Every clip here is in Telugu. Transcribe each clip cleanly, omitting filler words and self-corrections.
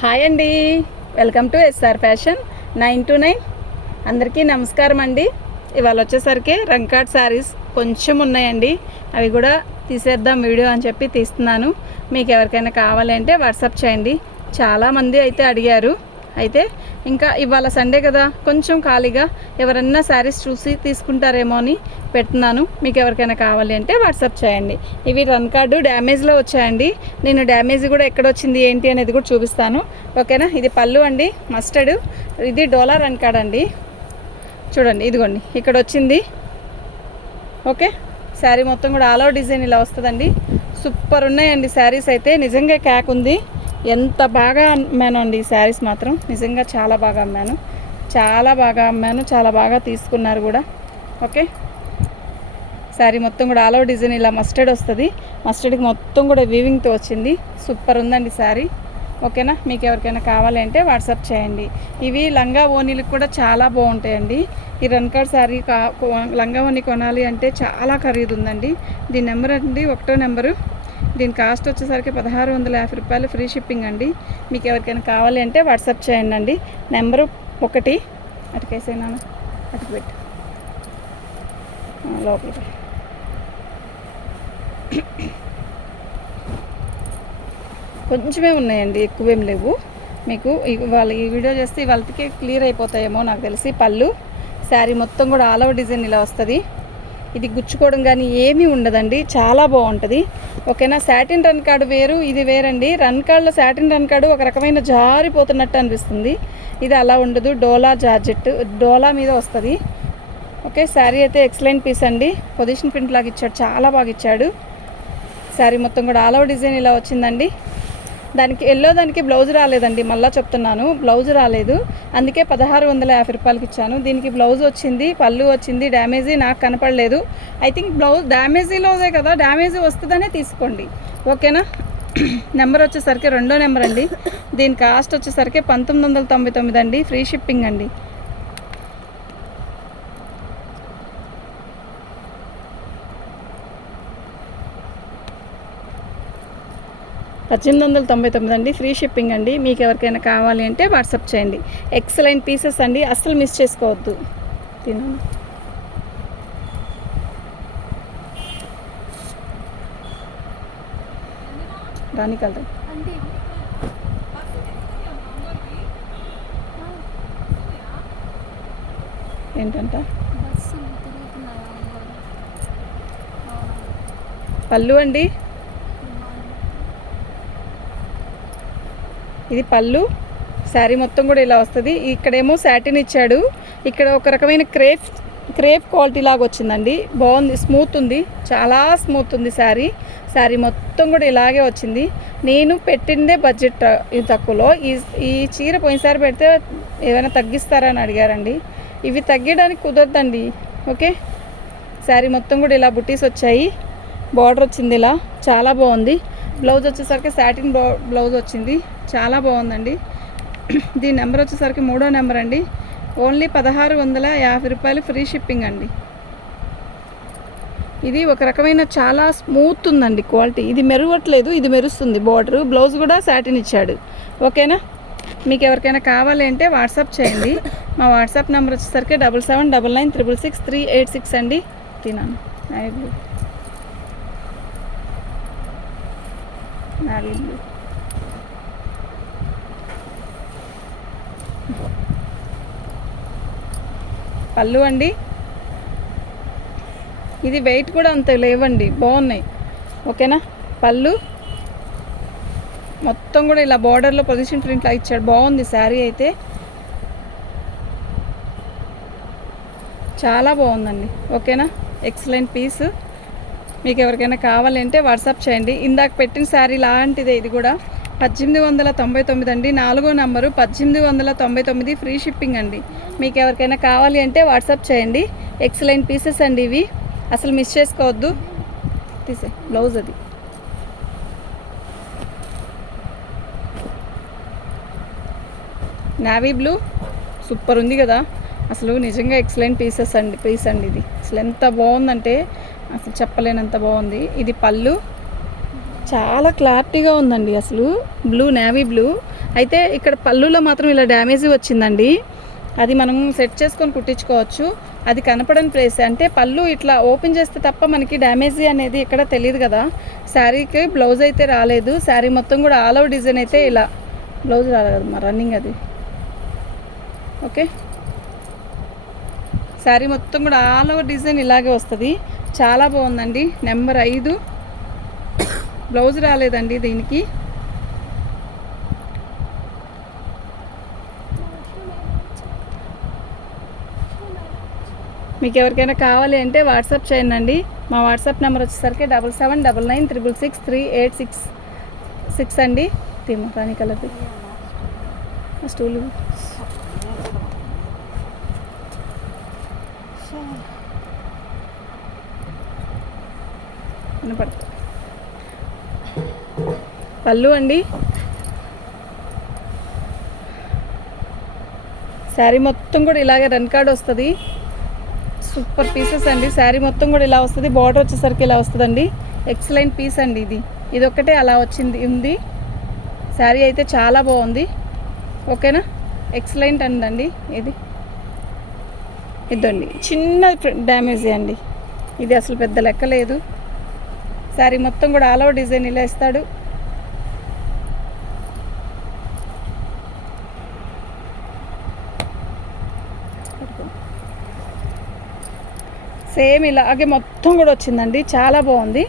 హాయ్ అండి, వెల్కమ్ టు ఎస్ఆర్ ఫ్యాషన్ 929. అందరికీ నమస్కారం అండి. ఇవాళ వచ్చేసరికి రంకాట్ శారీస్ కొంచెం ఉన్నాయండి, అవి కూడా తీసేద్దాం వీడియో అని చెప్పి తీస్తున్నాను. మీకు ఎవరికైనా కావాలంటే వాట్సాప్ చేయండి. చాలామంది అయితే అడిగారు. అయితే ఇంకా ఇవాళ సండే కదా, కొంచెం ఖాళీగా ఎవరన్నా శారీస్ చూసి తీసుకుంటారేమో అని పెడుతున్నాను. మీకు ఎవరికైనా కావాలి అంటే వాట్సాప్ చేయండి. ఇవి రన్ కార్డు డ్యామేజ్లో వచ్చాయండి. నేను డ్యామేజ్ కూడా ఎక్కడ వచ్చింది ఏంటి అనేది కూడా చూపిస్తాను, ఓకేనా. ఇది పళ్ళు అండి, మస్టర్డ్. ఇది డోలా రన్ కార్డ్ అండి. చూడండి, ఇదిగోండి ఇక్కడ వచ్చింది. ఓకే, శారీ మొత్తం కూడా ఆల్ ఓవర్ డిజైన్ ఇలా వస్తుందండి. సూపర్ ఉన్నాయండి శారీస్ అయితే, నిజంగా క్యాక్ ఉంది. ఎంత బాగా అమ్మాను అండి ఈ శారీస్ మాత్రం, నిజంగా చాలా బాగా అమ్మాను, చాలా బాగా తీసుకున్నారు కూడా. ఓకే, శారీ మొత్తం కూడా ఆల్ ఓవర్ డిజైన్ ఇలా మస్టర్డ్ వస్తుంది. మస్టర్డ్కి మొత్తం కూడా వీవింగ్తో వచ్చింది. సూపర్ ఉందండి శారీ, ఓకేనా. మీకు ఎవరికైనా కావాలి అంటే వాట్సాప్ చేయండి. ఇవి లంగా ఓనీలకు కూడా చాలా బాగుంటాయండి. ఈ రన్కాడ్ శారీ లంగా ఓనీ కొనాలి అంటే చాలా ఖరీదు ఉందండి. దీని నెంబర్ అండి 1వ నెంబరు. దీని కాస్ట్ వచ్చేసరికి 1650 రూపాయలు, ఫ్రీ షిప్పింగ్ అండి. మీకు ఎవరికైనా కావాలి అంటే వాట్సాప్ చేయండి అండి. నెంబరు 1 అటుకేసేనా అటు పెట్టు లోపలికి. కొంచెమే ఉన్నాయండి, ఎక్కువేం లేవు. మీకు ఇవాళ ఈ వీడియో చేస్తే ఇవాళకి క్లియర్ అయిపోతాయేమో నాకు తెలిసి. పళ్ళు శారీ మొత్తం కూడా ఆల్ ఓవర్ డిజైన్ ఇలా వస్తుంది. ఇది గుచ్చుకోవడం కానీ ఏమీ ఉండదండి, చాలా బాగుంటుంది, ఓకేనా. సాటిన్ రన్ కార్డు వేరు, ఇది వేరండి. రన్ కార్డులో సాటిన్ రన్ కార్డు ఒక రకమైన జారిపోతున్నట్టు అనిపిస్తుంది. ఇది అలా ఉండదు, డోలా జార్జెట్, డోలా మీద వస్తుంది. ఓకే, శారీ అయితే ఎక్సలెంట్ పీస్ అండి. పొజిషన్ ప్రింట్ లాగా ఇచ్చాడు, చాలా బాగా ఇచ్చాడు. శారీ మొత్తం కూడా ఆల్ ఓవర్ డిజైన్ ఇలా వచ్చిందండి. దానికి దానికి బ్లౌజ్ రాలేదండి, మళ్ళీ చెప్తున్నాను, బ్లౌజ్ రాలేదు. అందుకే 1650 రూపాయలకి ఇచ్చాను. దీనికి బ్లౌజ్ వచ్చింది, పళ్ళు వచ్చింది. డ్యామేజీ నాకు కనపడలేదు. ఐ థింక్ బ్లౌజ్ డ్యామేజీలోదే కదా, డ్యామేజీ వస్తుందనే తీసుకోండి, ఓకేనా. నెంబర్ వచ్చేసరికి 2వ నెంబర్ అండి. దీని కాస్ట్ వచ్చేసరికి 1999 అండి, ఫ్రీ షిప్పింగ్ అండి. $1899 ఫ్రీ షిప్పింగ్ అండి. మీకు ఎవరికైనా కావాలి అంటే వాట్సాప్ చేయండి. ఎక్సలెంట్ పీసెస్ అండి, అస్సలు మిస్ చేసుకోవద్దు. తిన్నాను రాని కలర్ ఏంటంట. పళ్ళు అండి, ఇది పళ్ళు. శారీ మొత్తం కూడా ఇలా వస్తుంది. ఇక్కడేమో సాటిన్ ఇచ్చాడు, ఇక్కడ ఒక రకమైన క్రేప్ క్వాలిటీ లాగా వచ్చిందండి. బాగుంది, స్మూత్ ఉంది, చాలా స్మూత్ ఉంది శారీ మొత్తం కూడా ఇలాగే వచ్చింది. నేను పెట్టిందే బడ్జెట్ తక్కువలో. ఈ చీర పోయినసారి పెడితే ఏమైనా తగ్గిస్తారా అని అడిగారండి. ఇవి తగ్గడానికి కుదరదండి, ఓకే. శారీ మొత్తం కూడా ఇలా బుటీస్ వచ్చాయి, బార్డర్ వచ్చింది ఇలా, చాలా బాగుంది. బ్లౌజ్ వచ్చేసరికి సాటిన్ బ్లౌజ్ వచ్చింది, చాలా బాగుందండి. దీని నెంబర్ వచ్చేసరికి 3వ నెంబర్ అండి. ఓన్లీ 1650 రూపాయలు, ఫ్రీ షిప్పింగ్ అండి. ఇది ఒక రకమైన చాలా స్మూత్ ఉందండి క్వాలిటీ. ఇది మెరవట్లేదు, ఇది మెరుస్తుంది. బార్డర్, బ్లౌజ్ కూడా సాటిన్ ఇచ్చాడు, ఓకేనా. మీకు ఎవరికైనా కావాలి అంటే వాట్సాప్ చేయండి. మా వాట్సాప్ నెంబర్ వచ్చేసరికి 7799966386 అండి. తినాను నావీ బ్లూ. పళ్ళు అండి, ఇది వెయిట్ కూడా అంత లేవండి, బాగున్నాయి, ఓకేనా. పళ్ళు మొత్తం కూడా ఇలా బార్డర్లో పొజిషన్ ప్రింట్లా ఇచ్చాడు, బాగుంది శారీ అయితే, చాలా బాగుందండి, ఓకేనా. Excellent piece. మీకు ఎవరికైనా కావాలంటే వాట్సాప్ చేయండి. ఇందాక పెట్టిన శారీ లాంటిదే ఇది కూడా. 1899 అండి, 4వ నెంబరు 1899, ఫ్రీ షిప్పింగ్ అండి. మీకు ఎవరికైనా కావాలి అంటే వాట్సాప్ చేయండి. ఎక్సలెంట్ పీసెస్ అండి ఇవి, అసలు మిస్ చేసుకోవద్దు. తీసే బ్లౌజ్ అది. నావీ బ్లూ సూపర్ ఉంది కదా, అసలు నిజంగా ఎక్సలెంట్ పీస్ అండి ఇది. అసలు ఎంత బాగుందంటే అసలు చెప్పలేనంత బాగుంది. ఇది పళ్ళు, చాలా క్లారిటీగా ఉందండి. అసలు బ్లూ, నేవీ బ్లూ అయితే ఇక్కడ పళ్ళులో మాత్రం ఇలా డ్యామేజ్ వచ్చిందండి. అది మనం సెట్ చేసుకొని కుట్టించుకోవచ్చు. అది కనపడని ప్లేస్, అంటే పళ్ళు ఇట్లా ఓపెన్ చేస్తే తప్ప మనకి డ్యామేజ్ అనేది ఇక్కడ తెలియదు కదా. శారీకి బ్లౌజ్ అయితే రాలేదు. శారీ మొత్తం కూడా ఆల్ ఓవర్ డిజైన్ అయితే ఇలా, బ్లౌజ్ రాలేదు కదా మా రన్నింగ్ అది. ఓకే, శారీ మొత్తం కూడా ఆల్ ఓవర్ డిజైన్ ఇలాగే వస్తుంది. చాలా బాగుందండి. నెంబర్ 5. బ్లౌజ్ రాలేదండి దీనికి. మీకు ఎవరికైనా కావాలి అంటే వాట్సాప్ చేయండి. మా వాట్సాప్ నెంబర్ వచ్చేసరికి 7799663866 అండి. తీమ రాణి కలర్ది స్టూలు వినపడుతుంది. పళ్ళు అండి. శారీ మొత్తం కూడా ఇలాగే రన్ కార్డ్ వస్తుంది. సూపర్ పీసెస్ అండి. శారీ మొత్తం కూడా ఇలా వస్తుంది. బార్డర్ వచ్చేసరికి ఇలా వస్తుందండి. ఎక్సలెంట్ పీస్ అండి ఇది ఒక్కటే అలా ఉంది. శారీ అయితే చాలా బాగుంది. ఓకేనా, ఎక్సలెంట్ అండి. ఇదండి చిన్న డ్యామేజ్ అండి. ఇది అసలు పెద్ద లెక్క లేదు. శారీ మొత్తం కూడా ఆల్ ఓవర్ డిజైన్ ఇలా ఇస్తాడు. సేమ్ ఇలాగే మొత్తం కూడా వచ్చిందండి. చాలా బాగుంది.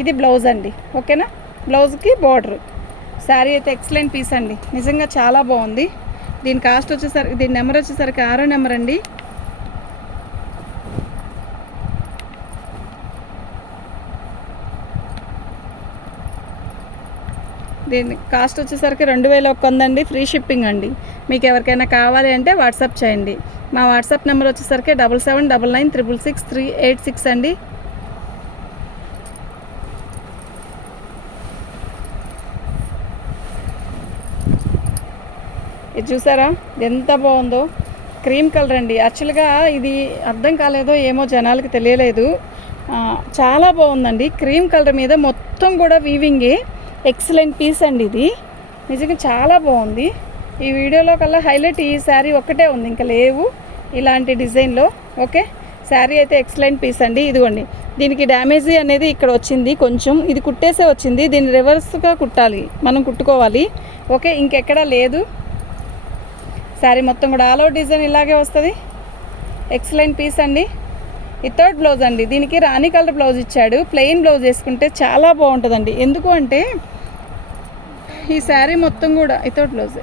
ఇది బ్లౌజ్ అండి. ఓకేనా, బ్లౌజ్కి బార్డర్. శారీ అయితే ఎక్సలెంట్ పీస్ అండి. నిజంగా చాలా బాగుంది. దీని కాస్ట్ వచ్చేసరికి, దీని నెంబర్ వచ్చేసరికి 6వ నెంబర్ అండి. దీని కాస్ట్ వచ్చేసరికి 2100 అండి. ఫ్రీ షిప్పింగ్ అండి. మీకు ఎవరికైనా కావాలి అంటే వాట్సాప్ చేయండి. మా వాట్సాప్ నెంబర్ వచ్చేసరికి 7799666386 అండి. ఇది చూసారా ఎంత బాగుందో. క్రీమ్ కలర్ అండి. యాక్చువల్గా ఇది అర్థం కాలేదో ఏమో, జనాలకి తెలియలేదు. చాలా బాగుందండి. క్రీమ్ కలర్ మీద మొత్తం కూడా వీవింగే. ఎక్సలెంట్ పీస్ అండి. ఇది నిజంగా చాలా బాగుంది. ఈ వీడియోలో కల్లా హైలైట్ ఈ శారీ ఒక్కటే ఉంది, ఇంకా లేవు ఇలాంటి డిజైన్లో. ఓకే, శారీ అయితే ఎక్సలెంట్ పీస్ అండి. ఇదిగోండి, దీనికి డ్యామేజీ అనేది ఇక్కడ వచ్చింది కొంచెం. ఇది కుట్టేసే వచ్చింది. దీన్ని రివర్స్గా కుట్టాలి, మనం కుట్టుకోవాలి. ఓకే, ఇంకెక్కడా లేదు. శారీ మొత్తం కూడా ఆల్ ఓవర్ డిజైన్ ఇలాగే వస్తుంది. ఎక్సలెంట్ పీస్ అండి. ఈ థర్డ్ బ్లౌజ్ అండి. దీనికి రాణి కలర్ బ్లౌజ్ ఇచ్చాడు. ప్లెయిన్ బ్లౌజ్ వేసుకుంటే చాలా బాగుంటుందండి. ఎందుకు అంటే ఈ శారీ మొత్తం కూడా ఈ థర్డ్ బ్లౌజ్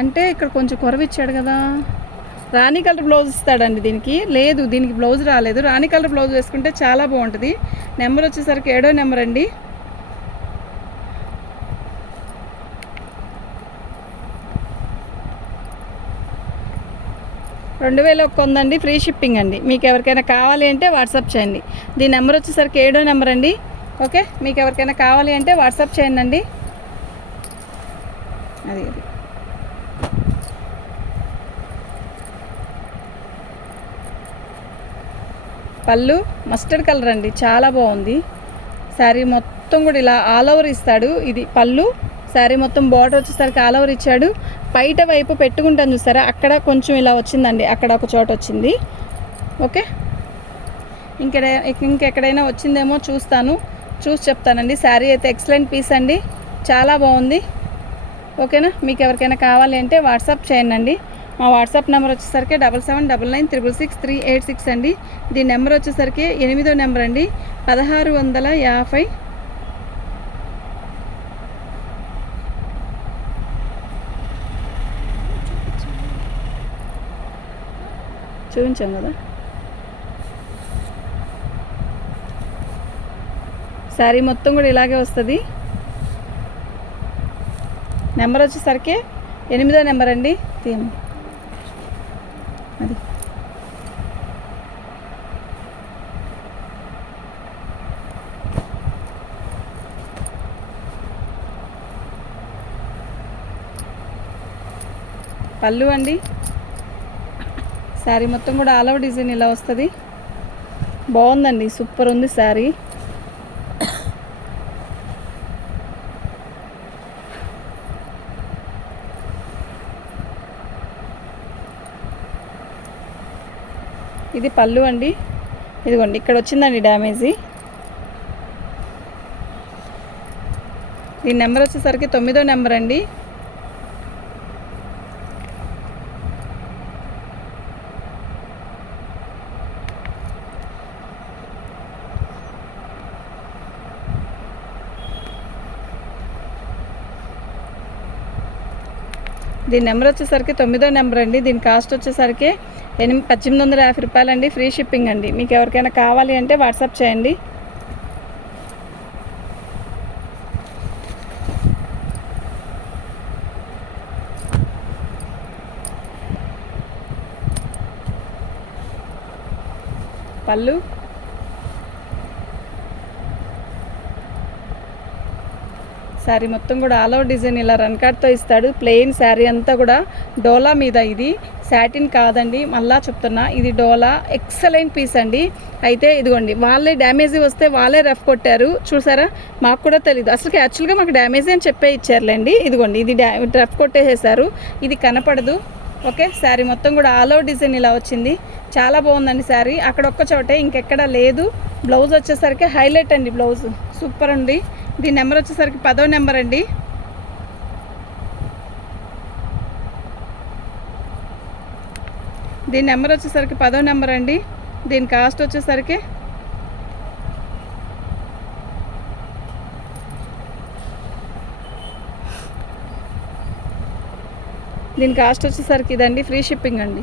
అంటే ఇక్కడ కొంచెం కొరవ ఇచ్చాడు కదా. రాణి కలర్ బ్లౌజ్ ఇస్తాడండి దీనికి. లేదు, దీనికి బ్లౌజ్ రాలేదు. రాణి కలర్ బ్లౌజ్ వేసుకుంటే చాలా బాగుంటుంది. నెంబర్ వచ్చేసరికి 7వ నెంబర్ అండి. $2100 ఫ్రీ షిప్పింగ్ అండి. మీకు ఎవరికైనా కావాలి అంటే వాట్సాప్ చేయండి. దీని నెంబర్ వచ్చేసరికి 7వ నెంబర్ అండి. ఓకే, మీకు ఎవరికైనా కావాలి అంటే వాట్సాప్ చేయండి. అది పళ్ళు మస్టర్డ్ కలర్ అండి. చాలా బాగుంది. శారీ మొత్తం కూడా ఇలా ఆల్ ఓవర్ ఇస్తాడు. ఇది పళ్ళు. శారీ మొత్తం బార్డర్ వచ్చేసరికి ఆల్ ఓవర్ ఇచ్చాడు. బయట వైపు పెట్టుకుంటాను చూసారా, అక్కడ కొంచెం ఇలా వచ్చిందండి. అక్కడ ఒక చోట వచ్చింది. ఓకే, ఇంకెక్కడైనా వచ్చిందేమో చూసి చెప్తానండి. శారీ అయితే ఎక్సలెంట్ పీస్ అండి. చాలా బాగుంది. ఓకేనా, మీకు ఎవరికైనా కావాలి అంటే వాట్సాప్ చేయండి. మా వాట్సాప్ నెంబర్ వచ్చేసరికి 7799666386 అండి. దీని నెంబర్ వచ్చేసరికి 8వ నెంబర్ అండి. 1650. చూపించాం కదా. శారీ మొత్తం కూడా ఇలాగే వస్తుంది. నెంబర్ వచ్చేసరికి 8వ నెంబర్ అండి. అది పళ్ళు అండి. శారీ మొత్తం కూడా ఆల్ ఓవర్ డిజైన్ ఇలా వస్తుంది. బాగుందండి, సూపర్ ఉంది శారీ. ఇది పళ్ళు అండి. ఇదిగోండి ఇక్కడ వచ్చిందండి డ్యామేజీ. దీని నెంబర్ వచ్చేసరికి 9వ నెంబర్ అండి. దీని నెంబర్ వచ్చేసరికి 9వ నెంబర్ అండి. దీని కాస్ట్ వచ్చేసరికి 1850 రూపాయలండి. ఫ్రీ షిప్పింగ్ అండి. మీకు ఎవరికైనా కావాలి అంటే వాట్సాప్ చేయండి. పళ్ళు శారీ మొత్తం కూడా ఆల్ ఓవర్ డిజైన్ ఇలా రన్ కార్డ్తో ఇస్తాడు. ప్లెయిన్ శారీ అంతా కూడా డోలా మీద, ఇది సాటిన్ కాదండి, మళ్ళా చెప్తున్నా, ఇది డోలా. ఎక్సలెంట్ పీస్ అండి. అయితే ఇదిగోండి వాళ్ళే డ్యామేజీ వస్తే వాళ్ళే రఫ్ కొట్టారు చూసారా, మాకు కూడా తెలీదు అసలు. యాక్చువల్గా మాకు డ్యామేజీ అని చెప్పే ఇచ్చారులేండి. ఇదిగోండి ఇది రఫ్ కొట్టేసేసారు, ఇది కనపడదు. ఓకే, శారీ మొత్తం కూడా ఆల్ ఓవర్ డిజైన్ ఇలా వచ్చింది. చాలా బాగుందండి శారీ. అక్కడ ఒక్క చోటే, ఇంకెక్కడా లేదు. బ్లౌజ్ వచ్చేసరికి హైలైట్ అండి, బ్లౌజ్ సూపర్ ఉంది. దీని నెంబర్ వచ్చేసరికి 10వ నెంబర్ అండి. దీని నెంబర్ వచ్చేసరికి 10వ నెంబర్ అండి. దీని కాస్ట్ వచ్చేసరికి ఇదండి. ఫ్రీ షిప్పింగ్ అండి.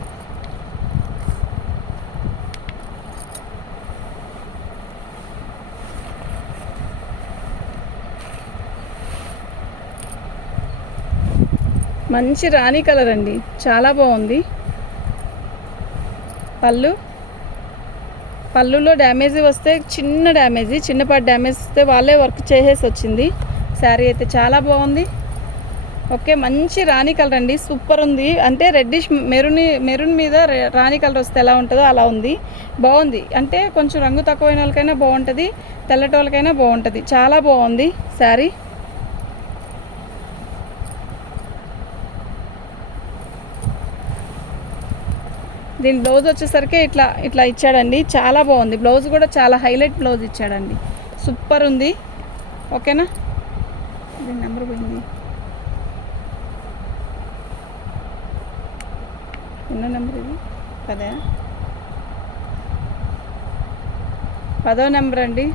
మంచి రాణి కలర్ అండి, చాలా బాగుంది. పళ్ళులో డ్యామేజీ వస్తే చిన్నపాటి డ్యామేజ్ వస్తే వాళ్ళే వర్క్ చేసేసి వచ్చింది. శారీ అయితే చాలా బాగుంది. ఓకే, మంచి రాణి కలర్ అండి, సూపర్ ఉంది. అంటే రెడ్డిష్ మెరూన్ మీద రాణి కలర్ వస్తే ఎలా ఉంటుందో అలా ఉంది, బాగుంది. అంటే కొంచెం రంగు తక్కువైన వాళ్ళకైనా బాగుంటుంది, తెల్లటోళ్ళకైనా బాగుంటుంది. చాలా బాగుంది శారీ. దీని బ్లౌజ్ వచ్చేసరికి ఇట్లా ఇచ్చాడండి, చాలా బాగుంది. బ్లౌజ్ కూడా చాలా హైలైట్ బ్లౌజ్ ఇచ్చాడండి, సూపర్ ఉంది. ఓకేనా, దీని నెంబర్ పోయింది, ఎన్నో నెంబర్ ఇది? 10వ నెంబర్ అండి.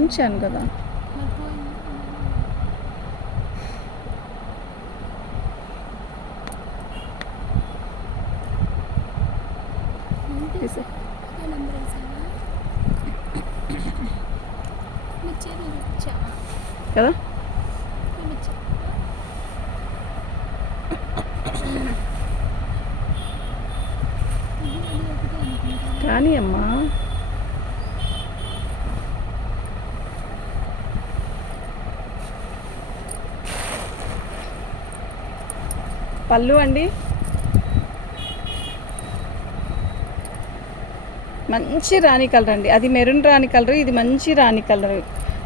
ఉంచాను కదా. కదా కానీ అమ్మా, పళ్ళు అండి మంచి రాణి కలర్ అండి. అది మెరూన్ రాణి కలర్, ఇది మంచి రాణి కలర్,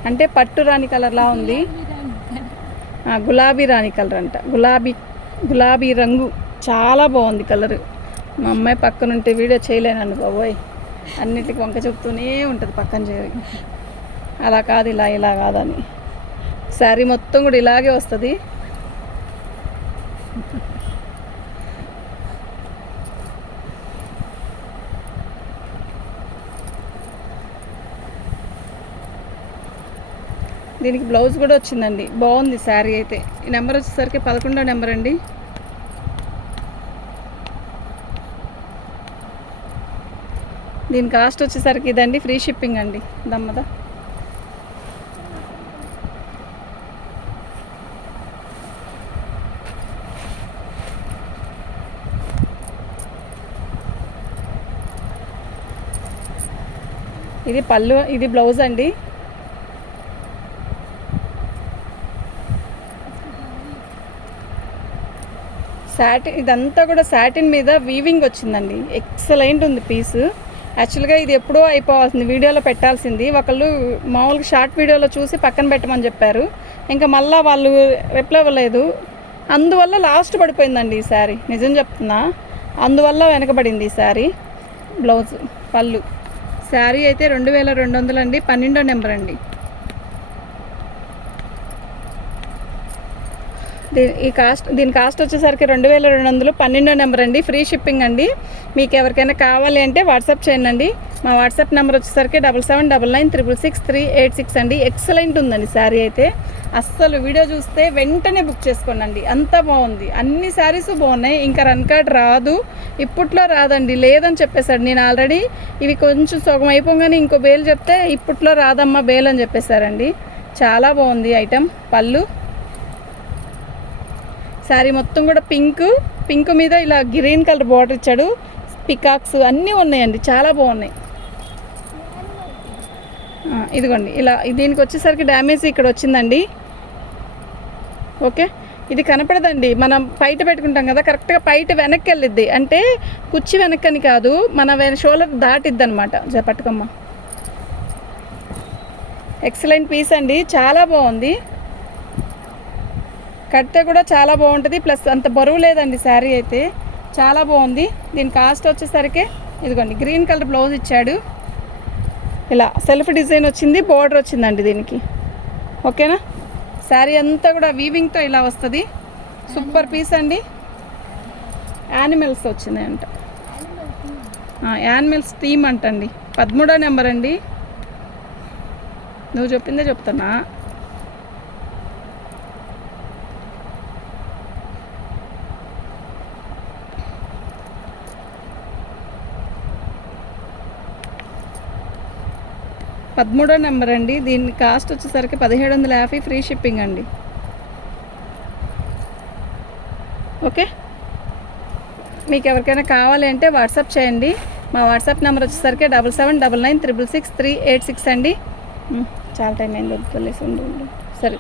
అంటే పట్టు రాణి కలర్లా ఉంది. గులాబీ రాణి కలర్ అంట, గులాబీ రంగు, చాలా బాగుంది కలర్. మా అమ్మాయి పక్కన ఉంటే వీడియో చేయలేనండి బాబోయ్, అన్నిటికి వంక చెప్తూనే ఉంటుంది పక్కన చేరి. అలా కాదు, ఇలా కాదని. శారీ మొత్తం కూడా ఇలాగే వస్తుంది. దీనికి బ్లౌజ్ కూడా వచ్చిందండి, బాగుంది శారీ అయితే. ఈ నెంబర్ వచ్చేసరికి 11వ నెంబర్ అండి. దీని కాస్ట్ వచ్చేసరికి ఇదండి, ఫ్రీ షిప్పింగ్ అండి. దమ్మదా ఇది పళ్ళు, ఇది బ్లౌజ్ అండి. ఇదంతా కూడా సాటిన్ మీద వీవింగ్ వచ్చిందండి, ఎక్సలెంట్ ఉంది పీసు. యాక్చువల్గా ఇది ఎప్పుడో అయిపోవాల్సింది, వీడియోలో పెట్టాల్సింది. ఒకళ్ళు మామూలుగా షార్ట్ వీడియోలో చూసి పక్కన పెట్టమని చెప్పారు, ఇంకా మళ్ళీ వాళ్ళు రిప్లై ఇవ్వలేదు. అందువల్ల లాస్ట్ పడిపోయిందండి ఈ శారీ, నిజం చెప్తున్నా. అందువల్ల వెనకబడింది ఈ శారీ. బ్లౌజ్ పళ్ళు. శారీ అయితే 2200 అండి, 12వ నెంబర్ అండి. దీని కాస్ట్ వచ్చేసరికి 2200, 12వ నెంబర్ అండి. ఫ్రీ షిప్పింగ్ అండి. మీకు ఎవరికైనా కావాలి అంటే వాట్సాప్ చేయండి. మా వాట్సాప్ నెంబర్ వచ్చేసరికి 7799666386 అండి. ఎక్సలెంట్ ఉందండి శారీ అయితే. అస్సలు వీడియో చూస్తే వెంటనే బుక్ చేసుకోండి, అంత బాగుంది. అన్ని శారీస్ బాగున్నాయి. ఇంకా రన్ కార్డ్ రాదు, ఇప్పట్లో రాదండి, లేదని చెప్పేశాడు. నేను ఆల్రెడీ ఇవి కొంచెం సగం అయిపోగానే ఇంకో బేలు చెప్తే ఇప్పట్లో రాదమ్మా బేల్ అని చెప్పేశారండి. చాలా బాగుంది ఐటమ్. పళ్ళు. శారీ మొత్తం కూడా పింక్ మీద ఇలా గ్రీన్ కలర్ బార్డర్ ఇచ్చాడు. పికాక్స్ అన్నీ ఉన్నాయండి, చాలా బాగున్నాయి. ఇదిగోండి ఇలా. దీనికి వచ్చేసరికి డ్యామేజ్ ఇక్కడ వచ్చిందండి. ఓకే, ఇది కనపడదండి, మనం పైట పెట్టుకుంటాం కదా, కరెక్ట్గా పైట వెనక్కి వెళ్ళిద్ది. అంటే కుచ్చి వెనక్కని కాదు, మన షోల్డర్ దాటిద్ది అనమాట. పట్టుకోమ్మా. ఎక్సలెంట్ పీస్ అండి, చాలా బాగుంది. కడితే కూడా చాలా బాగుంటుంది, ప్లస్ అంత బరువు లేదండి శారీ అయితే. చాలా బాగుంది. దీని కాస్ట్ వచ్చేసరికి ఇదిగోండి గ్రీన్ కలర్ బ్లౌజ్ ఇచ్చాడు. ఇలా సెల్ఫ్ డిజైన్ వచ్చింది, బోర్డర్ వచ్చిందండి దీనికి. ఓకేనా. శారీ అంతా కూడా వీవింగ్తో ఇలా వస్తుంది. సూపర్ పీస్ అండి. యానిమల్స్ వచ్చినాయి అంట, యానిమల్స్ థీమ్ అంటండి. 13వ నెంబర్ అండి. నువ్వు చెప్పిందే చెప్తున్నా. పదమూడో నెంబర్ అండి. దీని కాస్ట్ వచ్చేసరికి 1750, ఫ్రీ షిప్పింగ్ అండి. ఓకే, మీకు ఎవరికైనా కావాలి అంటే వాట్సాప్ చేయండి. మా వాట్సాప్ నెంబర్ వచ్చేసరికి 7799666386 అండి. చాలా టైం అయింది, వదిలేసి ఉండు. సరే,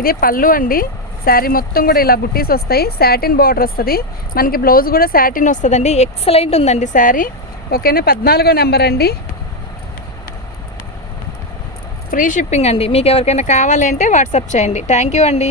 ఇది పళ్ళు అండి. శారీ మొత్తం కూడా ఇలా బుట్టీస్ వస్తాయి, సాటిన్ బార్డర్ వస్తుంది. మనకి బ్లౌజ్ కూడా సాటిన్ వస్తుందండి. ఎక్సలెంట్ ఉందండి శారీ. ఓకేనా. 14వ నెంబర్ అండి. ఫ్రీ షిప్పింగ్ అండి. మీకు ఎవరికైనా కావాలి అంటే వాట్సాప్ చేయండి. థ్యాంక్ యూ అండి.